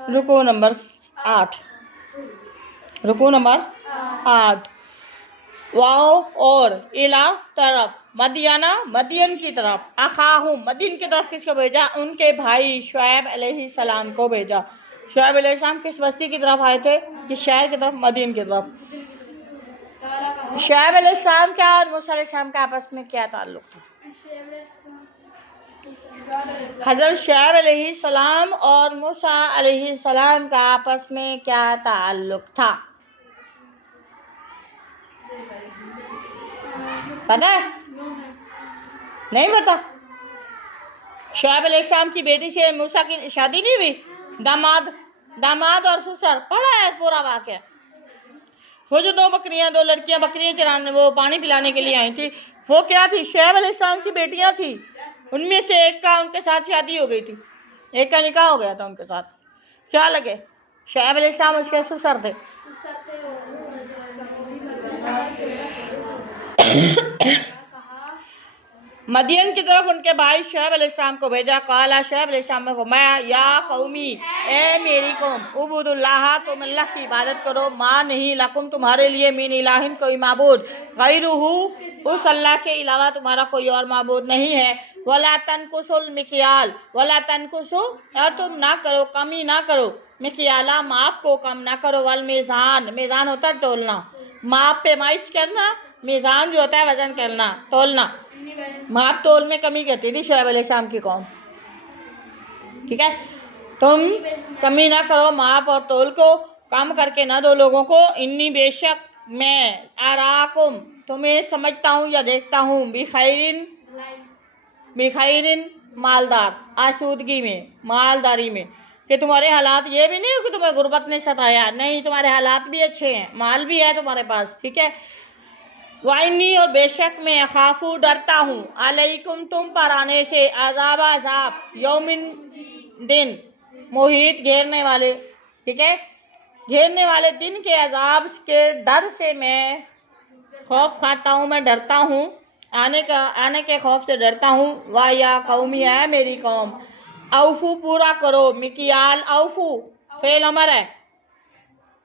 रुको नंबर 8, रुको number 8। Wow और इला तरफ, मदियाना मदियन की तरफ, अखाहुम मदियन की तरफ किसको भेजा? उनके भाई शुएब अलैहिस्सलाम को भेजा। शुएब अलैहिस्सलाम किस बस्ती की तरफ आए थे? किस शहर की तरफ? मदियन की तरफ। शुएब अलैहिस्सलाम का और मूसा अलैहिस्सलाम का आपस में क्या ताल्लुक था? हज़रत शुएब अलैहिस्सलाम और मूसा अलैहिस्सलाम का आपस में क्या ताल्लुक था? पता है? नहीं पता? शुएब अलैहिस्सलाम की बेटी से मूसा की शादी नहीं हुई? दामाद और ससुर, पढ़ा है पूरा वाक़या। वो जो 2 बकरियां, 2 लड़कियां बकरियां चराने, वो पानी पिलाने के लिए आई थी, वो क्या थी? शुएब अलैहिस्सलाम की बेटियां थी। उनमें से एक का उनके साथ शादी हो गई थी, एक का निकाह हो गया था उनके साथ। क्या लगे? शुएब अलैहिस्सलाम उसके ससुर थे। मदियन की तरफ उनके भाई शुएब अलैहिस्सलाम को भेजा। काला शुएब अलैहिस्सलाम ने फरमाया, या कौमी, ए मेरी कौम, उबुदुल्लाह, तुम अल्लाह की इबादत करो, माँ नहीं लकुम, तुम्हारे लिए, मिन इलाहिन, कोई माबूद, गैरुहु, उस अल्लाह के अलावा तुम्हारा कोई और माबूद नहीं है। वला तनकुसुल मिकियाल, वला तनकुसु, और तुम ना करो, कमी ना करो, मिकियाला, माप को कम ना करो, वल मीज़ान, मीज़ान होता है तोलना, माप पे माइश करना, मीज़ान जो होता है वजन करना, तोलना। माप तोल में कमी करती थी शुएब अलैहिस्सलाम की कौम। ठीक है, तुम कमी ना करो, माप और तोल को कम करके ना दो लोगों को। इन्नी, बेशक मैं, अराकुम, तुम्हें समझता हूँ या देखता हूँ, बिखैरिन, मालदार, आसूदगी में, मालदारी में, कि तुम्हारे हालात ये भी नहीं हो कि तुम्हें गुर्बत ने सताया, नहीं, तुम्हारे हालात भी अच्छे हैं, माल भी है तुम्हारे पास। ठीक है, वाइनी, और बेशक मैं, खाफू, डरता हूँ, अलैकुम, तुम पर आने से, अजाब, अजाब, यौमिन, दिन, मोहित, घेरने वाले। ठीक है, घेरने वाले दिन के अजाब के डर से मैं खौफ खाता हूँ, मैं डरता हूँ, आने के खौफ से डरता हूँ। वाह या कौमी, है मेरी कौम, औफू, पूरा करो, मिकियाल, औफू फेल अमर है,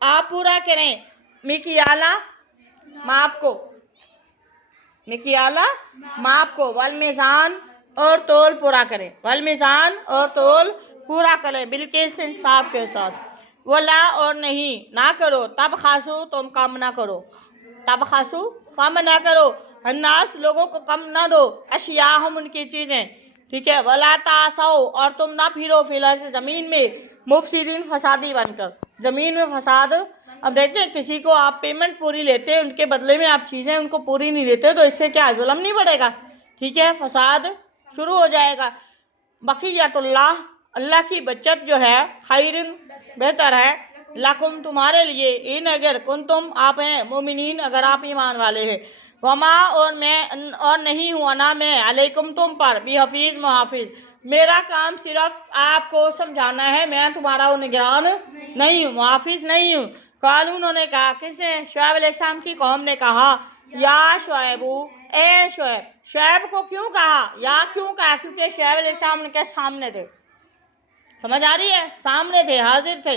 आप पूरा करें, मिकियाला, माप को, मिकियाला, माप को, वल मीज़ान, और तोल पूरा करें, वल मीज़ान, और तोल पूरा करें, बिल्किस, इंसाफ के साथ। वला, और नहीं, ना करो, तब खासू, तुम कम ना करो, तब खासू, कम ना करो, अन्नास, लोगों को कम ना दो, अशिया, हम उनकी चीज़ें। ठीक है, वला तासौ, और तुम ना फिरो, फिलहाल ज़मीन में, मुफसिदीन, फसादी बनकर, ज़मीन में फसाद। अब देखते हैं, किसी को आप पेमेंट पूरी लेते हैं, उनके बदले में आप चीज़ें उनको पूरी नहीं देते, तो इससे क्या जुल्म नहीं बढ़ेगा? ठीक है, फसाद शुरू हो जाएगा। बक़ियतुल्लाह, अल्लाह की बचत जो है, खैरिन, बेहतर है, लकुम, तुम्हारे लिए, इन, अगर कुंतुम, आप हैं, मोमिनीन, अगर आप ईमान वाले हैं। वमा, और मैं, और नहीं हुआ ना मैं, अलैकुम, तुम पर, भी हफीज़, मुहाफिज, मेरा काम सिर्फ आपको समझाना है, मैं तुम्हारा निगरान नहीं हूँ, मुहाफिज नहीं हूँ। कालू, उन्होंने कहा, किसने? शुएब अलैहिस्सलाम की कौम ने कहा, या शुएबू, ए शुएब। शुएब को क्यों कहा? या क्यों कहा? क्योंकि शुएब अलैहिस्सलाम उनके सामने थे। समझ आ रही है? सामने थे, हाजिर थे।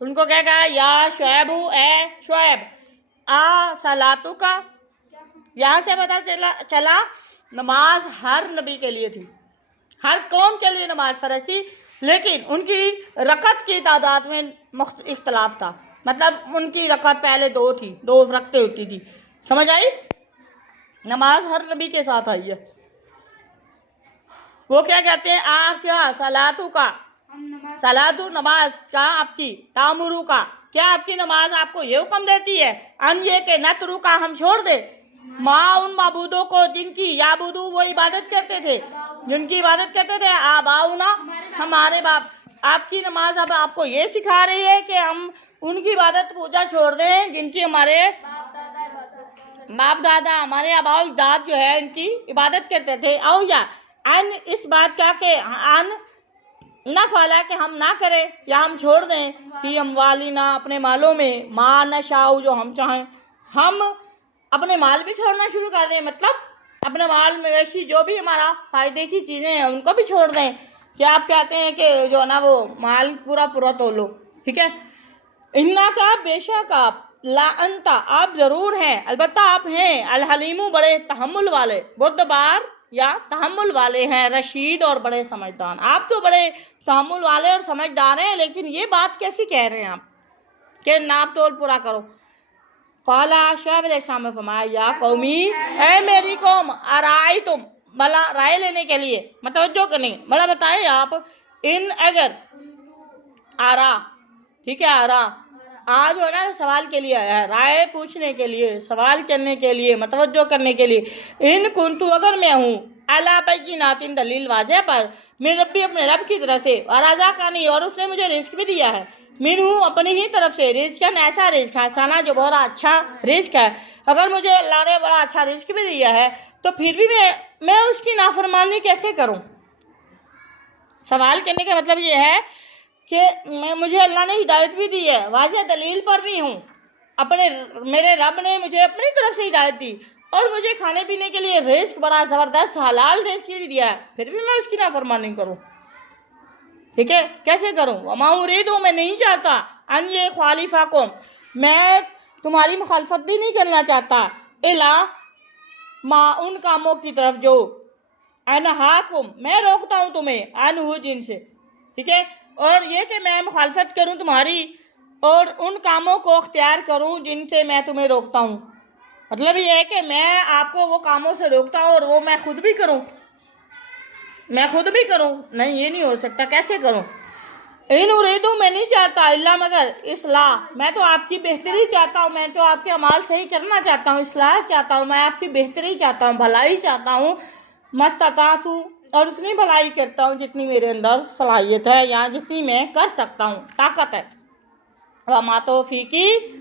उनको क्या कहा? या शुएबू, ए शुएब, आ सलातु का, यहाँ से पता चला नमाज हर नबी के लिए थी, हर कौम के लिए नमाज फर्ज थी, लेकिन उनकी रकत की तादाद में इख्तलाफ था। मतलब उनकी रकत पहले 2 थी, 2 रकतें होती थी। समझ आई? नमाज हर नबी के साथ आई है। वो क्या कहते हैं? क्या सलातु का, सलातु नमाज का, आपकी तामुरू का, क्या आपकी नमाज आपको ये हुक्म देती है अन ये के नतरू का, हम छोड़ दे, माँ उन माबूदों को जिनकी, याबुदू, वो इबादत करते थे, जिनकी इबादत करते थे, आबाउना, हमारे बाप। आपकी नमाज अब आपको ये सिखा रही है कि हम उनकी इबादत पूजा छोड़ दें जिनकी हमारे बाप दादा, हमारे आबाओ दाद जो है इनकी इबादत करते थे। आओ या अन, इस बात का कि अन न फला, कि हम ना करें या हम छोड़ दें, कि हम वाली ना, अपने मालों में, माँ न शाऊ, जो हम चाहें, हम अपने माल भी छोड़ना शुरू कर दें, मतलब अपने माल में वैसी जो भी हमारा फायदे की चीज़ें हैं उनको भी छोड़ दें। कि आप कहते हैं कि जो ना वो माल पूरा पूरा तोलो, ठीक है। इन्ना का बेशक आप, ला अंता आप जरूर हैं, अलबत्ता आप हैं, अल हलीमु बड़े तहम्मुल वाले, बुर्दबार या तहम्मुल वाले हैं, रशीद और बड़े समझदार। आप तो बड़े तहम्मुल वाले और समझदार हैं, लेकिन ये बात कैसी कह रहे हैं आप कि नाप तोल पूरा करो। कौला शुएब अलैहिस्सलाम ने फरमाया, या कौमी, ऐ मेरी कौम, अराई तुम, भला राय लेने के लिए, मतवज्जो करने, भला बताए आप, इन अगर आरा, ठीक है, आरा आज जो है ना सवाल के लिए आया है, राय पूछने के लिए, सवाल करने के लिए, मतवज्जो करने के लिए। इन कुंतु अगर मैं हूँ, अला बैयिनातिन दलील वाज़ेह पर, मेरे रब्बी अपने रब की तरफ से, वराजा का नहीं, और उसने मुझे रिस्क भी दिया है, मिन हूँ अपनी ही तरफ से, रिस्कन ऐसा रिस्क है, साना जो बहुत अच्छा रिस्क है। अगर मुझे अल्लाह ने बड़ा अच्छा रिस्क भी दिया है तो फिर भी मैं उसकी नाफरमानी कैसे करूँ। सवाल करने का मतलब ये है कि मुझे अल्लाह ने हिदायत भी दी है, वाज़ेह दलील पर भी हूँ, मेरे रब ने मुझे अपनी तरफ से हिदायत दी और मुझे खाने पीने के लिए रिस्क बड़ा ज़बरदस्त हलाल रिस्क ही दिया है, फिर भी मैं उसकी नाफरमानी करूँ, ठीक है, कैसे करूँ। वमा उरीदु, मैं नहीं चाहता, अन ये ख्वालिफा को, मैं तुम्हारी मुखालफत भी नहीं करना चाहता, इला माँ उन कामों की तरफ जो अनहाकुम, मैं रोकता हूँ तुम्हें, अनहु जिनसे, ठीक है, और ये कि मैं मुखालफत करूँ तुम्हारी और उन कामों को अख्तियार करूँ जिनसे मैं तुम्हें रोकता हूँ। मतलब ये है कि मैं आपको वो कामों से रोकता हूँ और वो मैं खुद भी करूँ, नहीं, ये नहीं हो सकता, कैसे करूँ। इन उरीदु, मैं नहीं चाहता, इल्ला मगर इस्लाह, मैं तो आपकी बेहतरी चाहता हूँ, मैं तो आपके अमाल सही करना चाहता हूँ, इस्लाह चाहता हूँ, मैं आपकी बेहतरी चाहता हूँ, भलाई चाहता हूँ, मस्ततातु, और उतनी भलाई करता हूँ जितनी मेरे अंदर सलाहियत है या जितनी मैं कर सकता हूँ, ताकत है। वमा तौफीकी,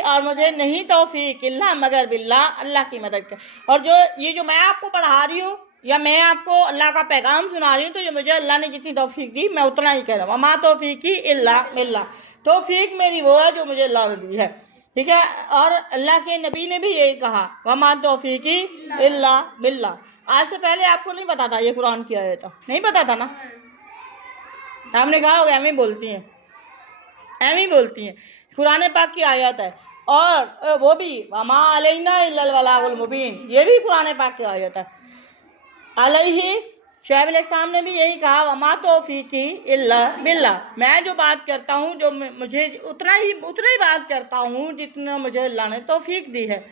और मुझे नहीं तौफीक इल्ला मगर बिल्लाह, अल्लाह की मदद कर। और जो मैं आपको पढ़ा रही हूँ या मैं आपको अल्लाह का पैगाम सुना रही हूँ, तो ये मुझे अल्लाह ने जितनी तौफीक दी मैं उतना ही कह रहा हूँ। वमा तौफीकी इल्ला बिल्लाह, तौफीक मेरी वो है जो मुझे अल्लाह ने दी है, ठीक है। और अल्लाह के नबी ने भी यही कहा, वमा तौफीकी इल्ला बिल्लाह। आज से पहले आपको नहीं पता था ये कुरान की आयत था, नहीं पता था ना, आपने कहा होगा एम ही बोलती हैं, कुरान पाक की आयत है। और वो भी वमा अलैना इल्लल बलागुल मुबीन, ये भी कुरान पाक की आयत है। अलैहि, शुएब अलैहिस्सलाम ने भी यही कहा, वमा तौफीकी इल्ला बिल्लाह, मैं जो बात करता हूँ, जो मुझे उतना ही बात करता हूँ जितना मुझे अल्लाह ने तौफीक दी है।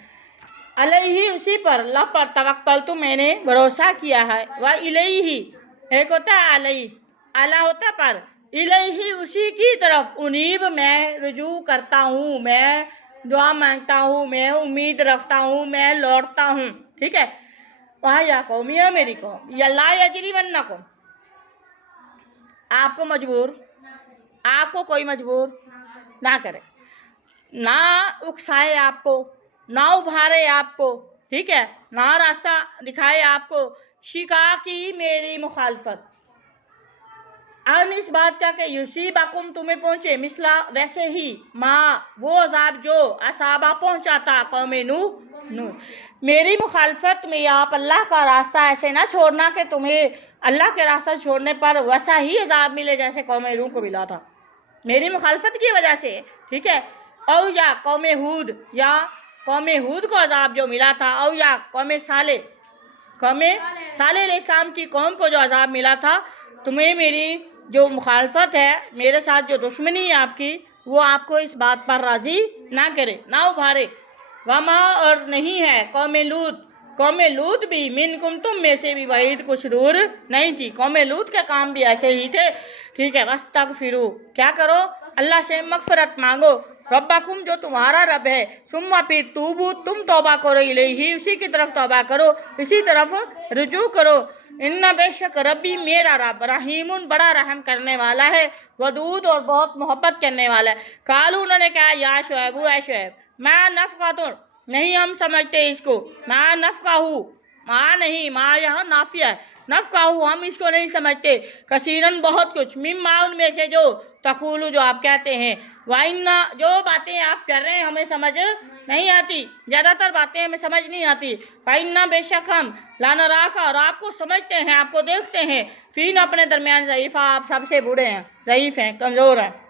अलैहि, उसी पर, अल्लाह पर, तवक्कलतु, मैंने भरोसा किया है, व इलैहि, एक होता है अलैहि, अला होता पर, इलैहि, उसी की तरफ, उनीब, मैं रुजू करता हूँ, मैं दुआ मांगता हूँ, मैं उम्मीद रखता हूँ, मैं लौटता हूँ, ठीक है। वहाँ या कौम, या मेरी कौम, या ला यजरिमन्नकुम, आपको कोई मजबूर ना करे, ना उकसाए आपको, ना उभारे आपको, ठीक है, ना रास्ता दिखाए आपको, शिका की मेरी मुखालफत, और इस बात का कि युसीबाकुम, तुम्हें पहुंचे, मिसला, वैसे ही, माँ, वो अजाब जो असाबा पहुंचाता कौम नूह, मेरी मुखालफत में आप अल्लाह का रास्ता ऐसे ना छोड़ना कि तुम्हें अल्लाह के रास्ता छोड़ने पर वैसा ही अजाब मिले जैसे कौम नूह को मिला था, मेरी मुखालफत की वजह से, ठीक है। और या कौम हूद को अजाब जो मिला था, और या कौम साले अलैहिस्सलाम की कौम को जो अजाब मिला था, तुम्हें मेरी जो मुखालफत है, मेरे साथ जो दुश्मनी है आपकी, वो आपको इस बात पर राज़ी ना करे, ना उभारे। वमा, और नहीं है, कौम लूत भी, मिनकुम, तुम में से भी, वहीद, कुछ दूर नहीं थी, कौम लूत के काम भी ऐसे ही थे, ठीक है। वस्तगफिरू, क्या करो, अल्लाह से मगफरत मांगो, रब्बकुम, जो तुम्हारा रब है, सुम्मा, फिर तूबू, तुम तौबा करो, इलैहि, उसी की तरफ तौबा करो, इसी तरफ रुजू करो, इन्ना, बेशक, रब्बी, मेरा रब, रहीमुन, बड़ा रहम करने वाला है, वदूद, और बहुत मोहब्बत करने वाला है। कालू, उन्होंने कहा, या शुएब, ऐ शुएब, मैं नफ़क़ातुन, नहीं हम समझते इसको, मैं नफ़क़ाहू, माँ नहीं, माँ यहाँ नाफिया है, नफ़क़हू हम इसको नहीं समझते, कसीरन बहुत कुछ, मिम्मा उनमें से जो तक़ूलू जो आप कहते हैं, वाइन्ना जो बातें आप कर रहे हैं हमें समझ नहीं आती, ज़्यादातर बातें हमें समझ नहीं आती। फ़इन्ना बेशक हम लानराका और आपको समझते हैं, आपको देखते हैं, फ़ीन अपने दरमियान ज़ईफ़ा आप सबसे बूढ़े हैं, ज़ईफ़ हैं, कमज़ोर हैं।